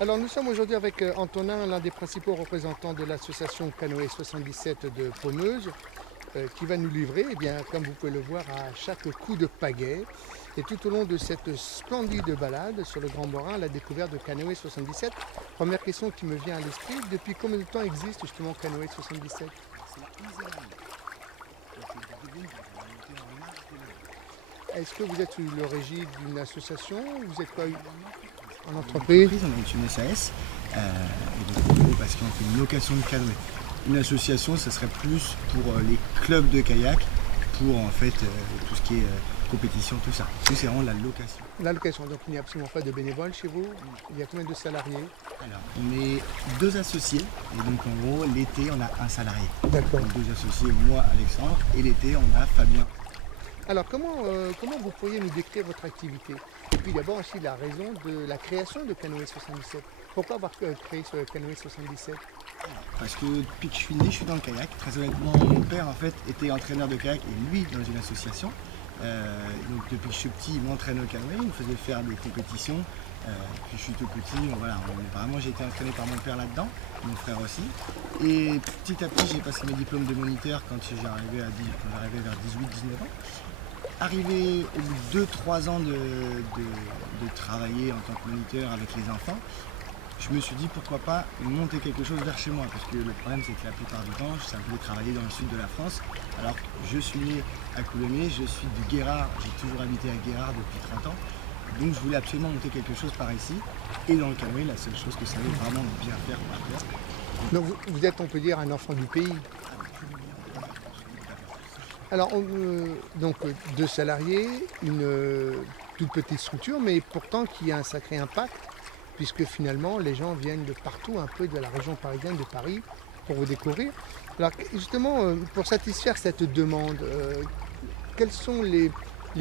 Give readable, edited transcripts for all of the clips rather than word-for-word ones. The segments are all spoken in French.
Alors nous sommes aujourd'hui avec Antonin, l'un des principaux représentants de l'association Canoë 77 de Pommeuse, qui va nous livrer, eh bien, comme vous pouvez le voir, à chaque coup de pagaie. Et tout au long de cette splendide balade sur le Grand Morin, la découverte de Canoë 77. Première question qui me vient à l'esprit, depuis combien de temps existe justement Canoë 77? C'est la 11e année. Donc c'est devenu en mars 2020. Est-ce que vous êtes sous le régime d'une association ou vous êtes quoi, en Entreprise, entreprise? on est une SAS, et donc en gros parce qu'on fait une location de canoë. Une association, ça serait plus pour les clubs de kayak, pour en fait tout ce qui est compétition, tout ça. Nous, c'est vraiment la location. La location, donc il n'y a absolument pas de bénévoles chez vous. Il y a combien de salariés? Alors, on est deux associés, et donc en gros, l'été, on a un salarié. D'accord. Donc, deux associés, moi, Alexandre, et l'été, on a Fabien. Alors comment vous pourriez nous décrire votre activité? Et puis d'abord aussi la raison de la création de Canoë 77. Pourquoi avoir créé ce Canoë 77? Parce que depuis que je suis né, je suis dans le kayak. Très honnêtement, mon père en fait était entraîneur de kayak et lui dans une association. Donc depuis que je suis petit, il m'entraîne au canoë, il me faisait faire des compétitions. Puis je suis tout petit, voilà, vraiment j'ai été entraîné par mon père là-dedans, mon frère aussi. Et petit à petit, j'ai passé mes diplômes de moniteur quand j'arrivais vers 18-19 ans. Arrivé au bout de 2-3 ans de travailler en tant que moniteur avec les enfants, je me suis dit pourquoi pas monter quelque chose vers chez moi, parce que le problème c'est que la plupart du temps, je voulais travailler dans le sud de la France, alors que je suis né à Coulommiers, je suis de Guérard, j'ai toujours habité à Guérard depuis 30 ans, donc je voulais absolument monter quelque chose par ici, et dans le canoë, la seule chose que ça veut vraiment bien faire par terre. Donc vous êtes, on peut dire, un enfant du pays. Alors donc deux salariés, une toute petite structure, mais pourtant qui a un sacré impact, puisque finalement les gens viennent de partout, un peu de la région parisienne, de Paris, pour vous découvrir. Alors justement, pour satisfaire cette demande, quelles sont les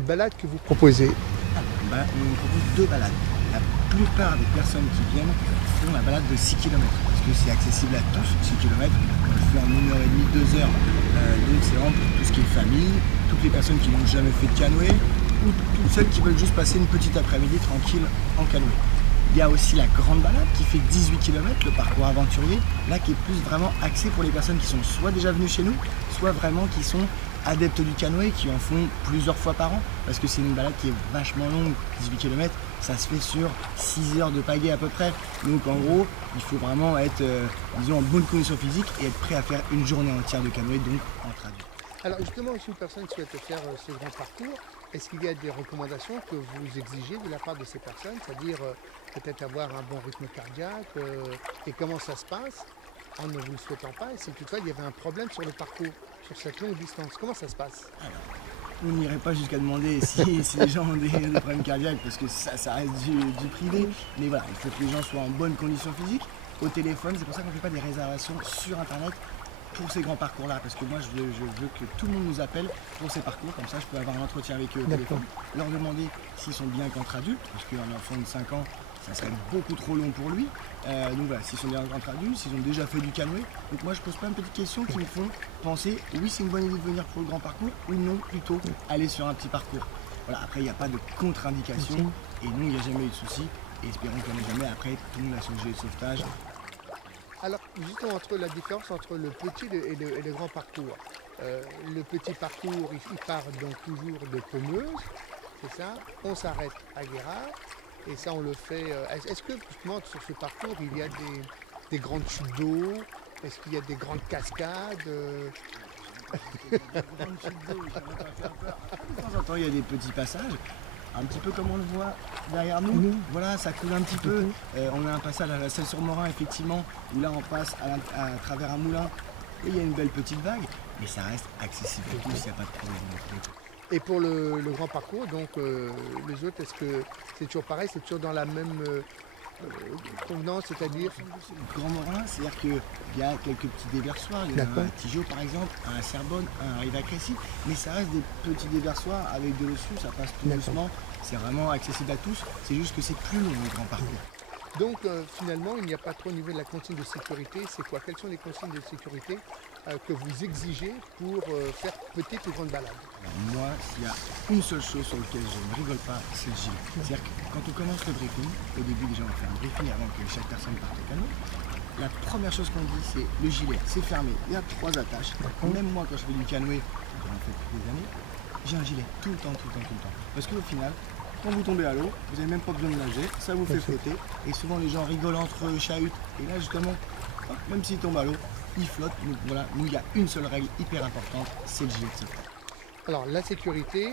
balades que vous proposez? On propose deux balades. La plupart des personnes qui viennent font la balade de 6 km, parce que c'est accessible à tous, 6 km. On le fait en 1h30, 2 heures. Donc c'est vraiment pour tout ce qui est famille, toutes les personnes qui n'ont jamais fait de canoë, ou toutes celles qui veulent juste passer une petite après-midi tranquille en canoë. Il y a aussi la grande balade qui fait 18 km, le parcours aventurier, là qui est plus vraiment axé pour les personnes qui sont soit déjà venues chez nous, soit vraiment qui sont adeptes du canoë, qui en font plusieurs fois par an, parce que c'est une balade qui est vachement longue, 18 km, ça se fait sur 6 heures de pagaie à peu près. Donc en gros, il faut vraiment être disons, en bonne condition physique et être prêt à faire une journée entière de canoë, donc en traduit. Alors justement, si une personne souhaite faire ce grand parcours, est-ce qu'il y a des recommandations que vous exigez de la part de ces personnes, c'est-à-dire peut-être avoir un bon rythme cardiaque, et comment ça se passe en ne vous le souhaitant pas, et si toutefois il y avait un problème sur le parcours, sur cette longue distance, comment ça se passe? On n'irait pas jusqu'à demander si les gens ont des problèmes cardiaques, parce que ça reste du privé, mais voilà, il faut que les gens soient en bonne condition physique. Au téléphone, c'est pour ça qu'on ne fait pas des réservations sur internet pour ces grands parcours-là, parce que moi je veux que tout le monde nous appelle pour ces parcours, comme ça je peux avoir un entretien avec eux au téléphone, leur demander s'ils sont bien qu'entre adultes, parce qu'un enfant de 5 ans, ça serait beaucoup trop long pour lui. Donc voilà, s'ils sont bien entre adultes, s'ils ont déjà fait du canoë. Donc moi je pose plein de petites questions qui me font penser, oui c'est une bonne idée de venir pour le grand parcours, ou non plutôt aller sur un petit parcours. Voilà, après il n'y a pas de contre-indication, et nous il n'y a jamais eu de soucis, et espérons qu'il n'y en ait jamais. Après tout le monde a son gilet de sauvetage. Alors, justement, entre la différence entre le petit et le grand parcours. Le petit parcours, il part donc toujours de Pommeuse, c'est ça. On s'arrête à Guérard, et ça, on le fait. Est-ce que, justement, sur ce parcours, il y a des grandes chutes d'eau? Est-ce qu'il y a des grandes cascades? De temps en temps, il y a des petits passages. Un petit peu comme on le voit derrière nous, voilà, ça coule un petit peu. On a un passage à la Selle-sur-Morin, effectivement, où là on passe à travers un moulin et il y a une belle petite vague, mais ça reste accessible à tous, il n'y a pas de problème. Et pour le grand parcours, donc les autres, est-ce que c'est toujours pareil, c'est toujours dans la même convenance, c'est-à-dire? Le Grand Morin, c'est-à-dire qu'il y a quelques petits déversoirs, il y en a un à Tigeot par exemple, un à Serbonne, un à Rive-à-Crécy, mais ça reste des petits déversoirs avec de l'eau dessus, ça passe tout doucement, c'est vraiment accessible à tous, c'est juste que c'est plus long le grand parcours. Donc finalement, il n'y a pas trop au niveau de la consigne de sécurité. C'est quoi? Quelles sont les consignes de sécurité que vous exigez pour faire petite ou grande balade? Alors moi, s'il y a une seule chose sur laquelle je ne rigole pas, c'est le gilet. C'est-à-dire que quand on commence le briefing, au début déjà on va faire un briefing avant que chaque personne parte au canoë. La première chose qu'on dit, c'est le gilet, c'est fermé, il y a 3 attaches. Même moi quand je fais du canoë, j'en fais depuis des années, j'ai un gilet tout le temps. Parce qu'au final, quand vous tombez à l'eau, vous n'avez même pas besoin de nager, ça vous fait flotter. Et souvent les gens rigolent entre eux, chahutent. Et là justement, hop, même s'ils tombent à l'eau, ils flottent. Donc voilà, nous il y a une seule règle hyper importante, c'est le gilet de sauvetage. Alors la sécurité,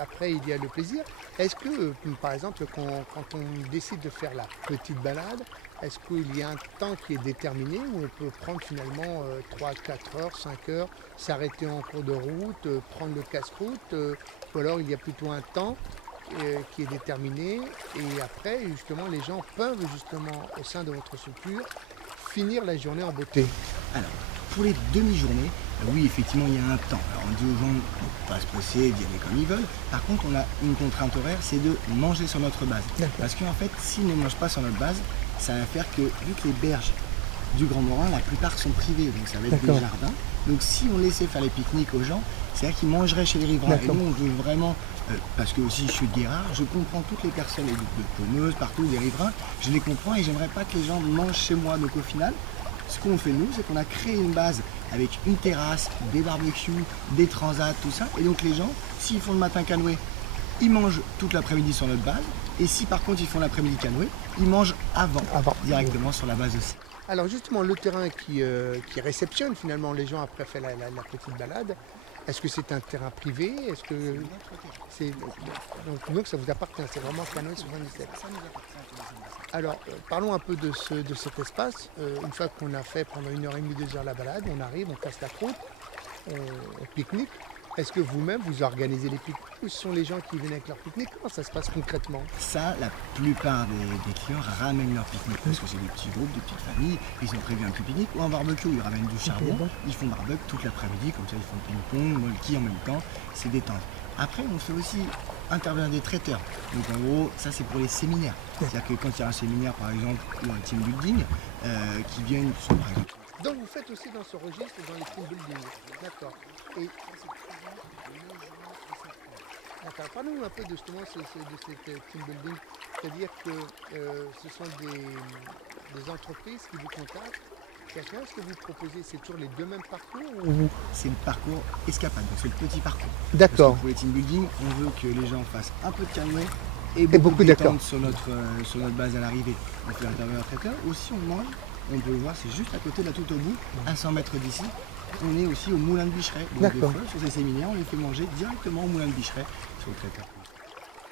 après il y a le plaisir. Est-ce que par exemple quand on décide de faire la petite balade, est-ce qu'il y a un temps qui est déterminé où on peut prendre finalement 3, 4 heures, 5 heures, s'arrêter en cours de route, prendre le casse-route, ou alors il y a plutôt un temps qui est déterminé et après justement les gens peuvent justement au sein de votre structure finir la journée en beauté? Alors, pour les demi-journées, oui, effectivement, il y a un temps. Alors, on dit aux gens de ne pas se presser, d'y aller comme ils veulent. Par contre, on a une contrainte horaire, c'est de manger sur notre base. Parce qu'en fait, s'ils ne mangent pas sur notre base, ça va faire que, vu que les berges du Grand Morin, la plupart sont privées, donc ça va être des jardins. Donc, si on laissait faire les pique-niques aux gens, c'est-à-dire qu'ils mangeraient chez les riverains. Et nous, on veut vraiment, parce que aussi je suis de Guérard, je comprends toutes les personnes, de Pommeuse, partout, des riverains, je les comprends et j'aimerais pas que les gens mangent chez moi. Donc, au final, ce qu'on fait nous, c'est qu'on a créé une base avec une terrasse, des barbecues, des transats, tout ça. Et donc les gens, s'ils font le matin canoë, ils mangent toute l'après-midi sur notre base. Et si par contre ils font l'après-midi canoë, ils mangent avant directement sur la base aussi. Alors justement, le terrain qui réceptionne finalement les gens après faire la petite balade, est-ce que c'est un terrain privé? Est-ce que c'est donc ça vous appartient? C'est vraiment Canoë 77. Ça nous appartient. Alors parlons un peu de cet espace. Une fois qu'on a fait pendant 1h30, 2 heures la balade, on arrive, on casse la croûte, on pique-nique. Est-ce que vous-même vous organisez les pique-niques ou ce sont les gens qui viennent avec leur pique-nique? Comment ça se passe concrètement? Ça, la plupart des clients ramènent leur pique-nique parce que c'est des petits groupes, des petites familles, ils ont prévu un petit pique-nique ou un barbecue, ils ramènent du charbon, ils font barbecue toute l'après-midi, comme ça ils font ping-pong, molki en même temps, c'est détente. Après, on fait aussi intervenir des traiteurs. Donc en gros, ça c'est pour les séminaires. C'est-à-dire que quand il y a un séminaire par exemple ou un team building qui viennent par exemple. Donc vous faites aussi dans ce registre dans les team building. D'accord. Et d'accord. Parlons un peu justement de cette team building. C'est-à-dire que ce sont des entreprises qui vous contactent. Est-ce que vous proposez, c'est toujours les deux mêmes parcours ou... C'est le parcours escapade, donc c'est le petit parcours. D'accord. Pour les team building, on veut que les gens fassent un peu de canoë et beaucoup de détente sur notre base à l'arrivée. On fait intervenir un traiteur. Aussi, on mange, on peut le voir, c'est juste à côté, là tout au bout, à 100 mètres d'ici. On est aussi au moulin de Bicheret. Donc des fois, sur ces séminaires, on les fait manger directement au moulin de Bicheret sur le traiteur.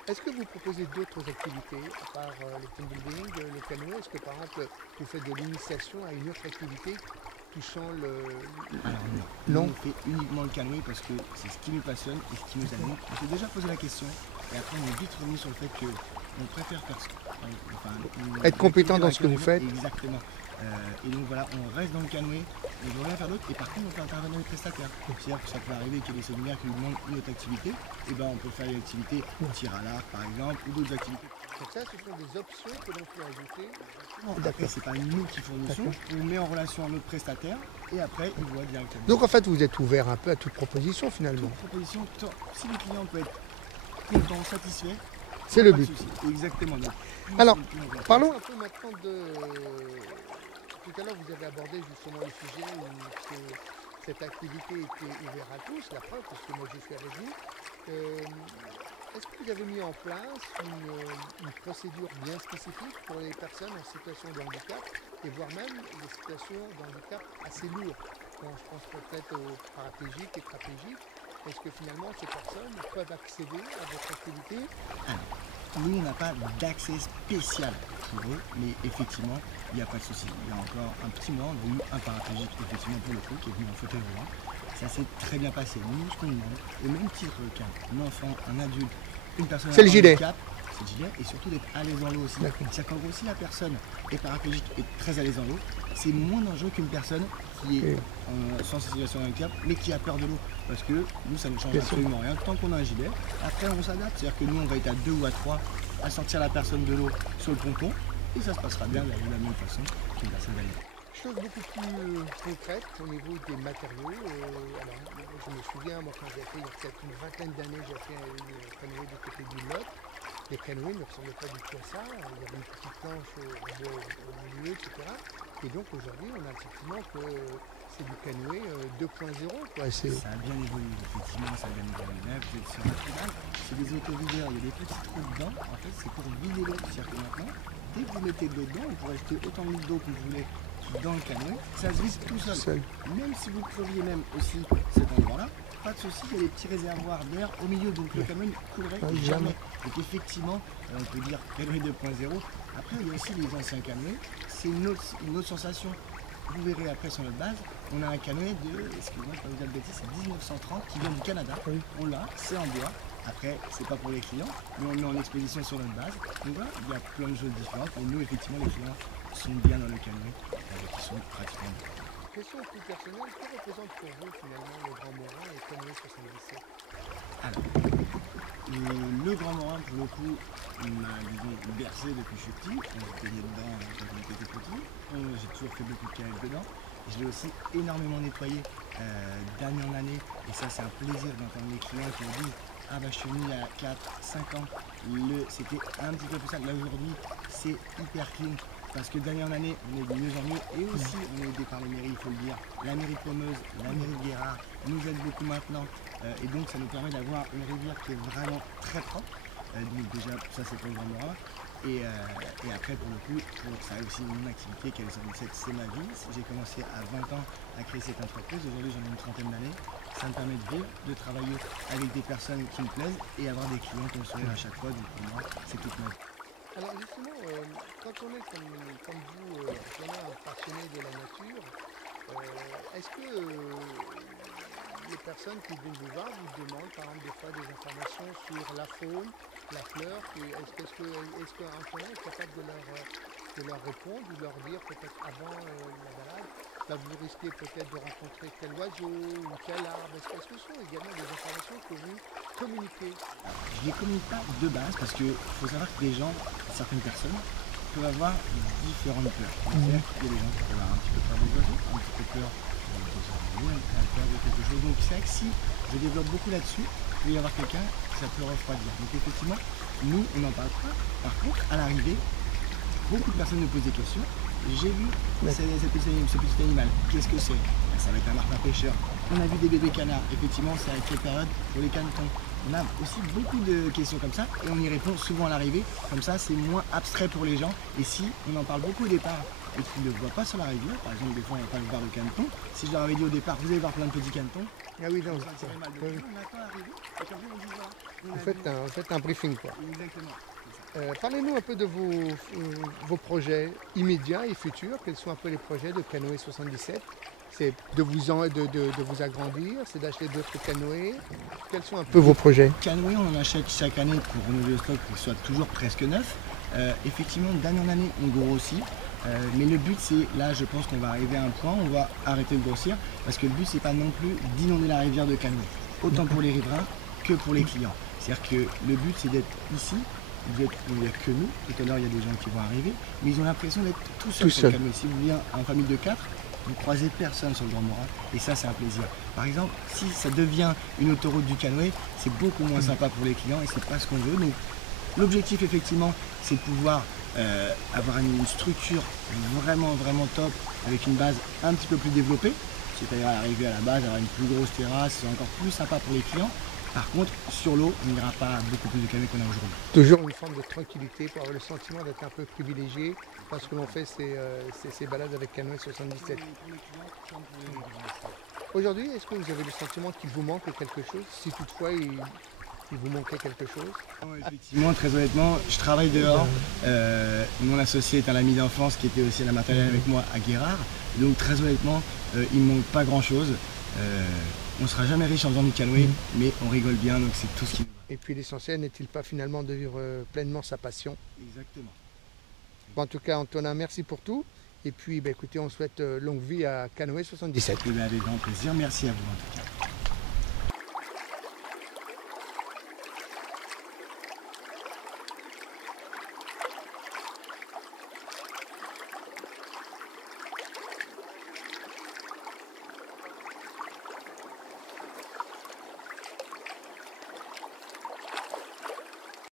Est-ce que vous proposez d'autres activités à part le team building, le canoë? Est-ce que par exemple vous faites de l'initiation à une autre activité touchant le... Alors non, on fait uniquement le canoë parce que c'est ce qui nous passionne et ce qui nous anime. On s'est déjà posé la question et après on est vite revenu sur le fait qu'on préfère faire ça. Être compétent dans ce que vous faites. Exactement. Et donc voilà, on reste dans le canoë, on ne veut rien faire d'autre, et par contre on peut intervenir les prestataires. C'est-à-dire que ça peut arriver qu'il y ait des séminaires qui nous demandent une autre activité, et ben on peut faire une activité tir à l'arc par exemple, ou d'autres activités. Donc ça, ce sont des options que l'on peut ajouter. Après, c'est pas nous qui fournissons, on met en relation notre prestataire, et après il voit directement. Donc en fait, vous êtes ouvert un peu à toute proposition finalement. Toute proposition, si le client peut être content, satisfait, c'est le but. Exactement. Donc, alors, parlons un peu maintenant de... Tout à l'heure, vous avez abordé justement le sujet où cette activité était ouverte à tous, la preuve, parce que moi je suis avec vous. Est-ce que vous avez mis en place une procédure bien spécifique pour les personnes en situation de handicap, et voire même des situations de handicap assez lourdes? Bon, je pense peut-être aux paraplégiques et tétraplégiques. Est-ce que finalement ces personnes peuvent accéder à votre activité? Nous, on n'a pas d'accès spécial pour eux, mais effectivement, il n'y a pas de souci. Il y a encore un petit mois, on a eu un paraplégique, effectivement, pour le coup, qui est venu en fauteuil roulant. Ça s'est très bien passé. Nous, ce qu'on demande, au même titre qu'un enfant, un adulte, une personne c'est le gilet. C'est le gilet, et surtout d'être à l'aise dans l'eau aussi. C'est-à-dire qu'en gros, si la personne est paraplégique et très à l'aise dans l'eau, c'est moins dangereux qu'une personne qui est sans situation de handicap, mais qui a peur de l'eau. Parce que nous, ça ne change absolument rien. Tant qu'on a un gilet, après on s'adapte. C'est-à-dire que nous, on va être à 2 ou à 3 à sortir la personne de l'eau sur le ponton, et ça se passera bien de la même façon qu'une personne d'ailleurs. chose beaucoup plus concrète au niveau des matériaux. Alors, je me souviens, moi, quand j'ai fait il y a peut-être une vingtaine d'années, j'ai fait une canoë du côté du Lot. Les canoës ne ressemblaient pas du tout à ça. Il y avait une petite planche au milieu, etc. Et donc aujourd'hui, on a le sentiment que c'est du canoë 2.0. Ça a bien évolué, effectivement, ça a bien évolué. Là, vous êtes sur un final, c'est des autovideurs, il y a des petits trous dedans. En fait, c'est pour vider l'eau. C'est-à-dire que maintenant, dès que vous mettez de l'eau dedans, vous pourrez acheter autant de litres d'eau que vous voulez dans le canoë, ça se vide tout seul. Même si vous creviez même aussi cet endroit-là, pas de souci, il y a des petits réservoirs d'air au milieu, donc le canoë ne coulerait jamais. Donc effectivement, on peut dire canoë 2.0. Après, il y a aussi les anciens canoës, c'est une autre sensation. Vous verrez après sur notre base, on a un canoë de, excusez-moi, je ne vais pas vous dire de bêtises, c'est 1930 qui vient du Canada. On l'a, c'est en bois. Après, c'est pas pour les clients, mais on le met en exposition sur notre base. Donc voilà, il y a plein de choses différentes. Et nous, effectivement, les clients sont bien dans le canoë, qui sont pratiquement bien. Question plus personnelle, que représente pour vous finalement le Grand Morin et canoë 77? Alors, le Grand Morin, pour le coup, m'a, disons, bercé depuis que je suis petit. On se baignait dedans quand on était petit. J'ai toujours fait beaucoup de kayak dedans. Je l'ai aussi énormément nettoyé d'année en année. Et ça, c'est un plaisir d'entendre les clients qui me disent: ah bah je suis venu il y a 4-5 ans, c'était un petit peu plus ça. Là aujourd'hui, c'est hyper clean. Parce que d'année en année, on est de mieux en mieux. Et aussi, on est aidé par les mairies, il faut le dire. La mairie de Pommeuse, la mairie de Guérard nous aide beaucoup maintenant. Et donc, ça nous permet d'avoir une rivière qui est vraiment très propre. Donc déjà, ça c'est pour le Grand Morin. Et après, pour le coup, ça a aussi mon activité, Canoë 77, c'est ma vie. J'ai commencé à 20 ans à créer cette entreprise. Aujourd'hui, j'en ai une trentaine d'années. Ça me permet de vivre, de travailler avec des personnes qui me plaisent et avoir des clients qui me sourient à chaque fois. Donc pour moi, c'est toute ma vie. Alors justement, quand on est comme vous, un passionné de la nature, est-ce que les personnes qui viennent vous voir vous demandent par exemple des fois des informations sur la faune, la fleur, est-ce qu'Antonin est capable de leur répondre ou de leur dire peut-être avant la balade, bah, vous risquez peut-être de rencontrer tel oiseau ou tel arbre, est-ce que ce sont également des informations que vous communiquez? Je ne les communique pas de base parce qu'il faut savoir que les gens, certaines personnes, peuvent avoir différentes peurs. C'est-à-dire qu'il y a des gens qui peuvent avoir un petit peu peur des oiseaux, un petit peu peur de quelque chose. Donc c'est vrai que si je développe beaucoup là-dessus, il peut y avoir quelqu'un qui ça peut refroidir. Donc effectivement, nous, on n'en parle pas. Par contre, à l'arrivée, beaucoup de personnes nous posent des questions. J'ai vu ce petit animal, qu'est-ce que c'est? Ça va être un martin pêcheur. On a vu des bébés canards, effectivement, c'est à quelle période pour les canetons. On a aussi beaucoup de questions comme ça et on y répond souvent à l'arrivée. Comme ça, c'est moins abstrait pour les gens. Et si on en parle beaucoup au départ et qu'ils ne le voient pas sur la rivière, par exemple, des fois on va pas voir le caneton. Si je leur avais dit au départ, vous allez voir plein de petits canetons, ah oui, non, ça tirait mal de on attend l'arrivée et comme on dit voilà. vous faites un briefing quoi. Exactement. Parlez-nous un peu de vos projets immédiats et futurs. Quels sont un peu les projets de Canoë 77? C'est de vous agrandir, c'est d'acheter d'autres canoës. Quels sont un peu vos projets? Canoë, on en achète chaque année pour renouveler le stock pour qu'il soit toujours presque neuf. Effectivement, d'année en année, on grossit. Mais le but, c'est, là, je pense qu'on va arriver à un point, on va arrêter de grossir. Parce que le but, c'est pas non plus d'inonder la rivière de canoë. Autant pour les riverains que pour les clients. C'est-à-dire que le but, c'est d'être ici. Il n'y a que nous. Tout à l'heure, il y a des gens qui vont arriver. Mais ils ont l'impression d'être tout seuls sur le canoë. Si vous venez en famille de 4, vous ne croisez personne sur le Grand Morin et ça c'est un plaisir. Par exemple, si ça devient une autoroute du canoë, c'est beaucoup moins sympa pour les clients et c'est pas ce qu'on veut. Donc l'objectif effectivement c'est de pouvoir avoir une structure vraiment top avec une base un petit peu plus développée, c'est-à-dire arriver à la base, avoir une plus grosse terrasse, c'est encore plus sympa pour les clients. Par contre, sur l'eau, on n'ira pas beaucoup plus de canoë qu'on a aujourd'hui. Toujours une forme de tranquillité pour avoir le sentiment d'être un peu privilégié parce que l'on fait ces balades avec Canoë 77. Aujourd'hui, est-ce que vous avez le sentiment qu'il vous manque quelque chose, si toutefois il vous manquait quelque chose? Effectivement, très honnêtement, je travaille dehors. Mon associé est un ami d'enfance qui était aussi à la maternelle avec moi à Guérard. Donc très honnêtement, il ne manque pas grand-chose. On ne sera jamais riche en faisant du canoë, mais on rigole bien, donc c'est tout ce qui nous va. Et puis l'essentiel n'est-il pas finalement de vivre pleinement sa passion? Exactement. Bon, en tout cas, Antonin, merci pour tout. Et puis, écoutez, on souhaite longue vie à Canoë 77. Avec grand plaisir, merci à vous en tout cas.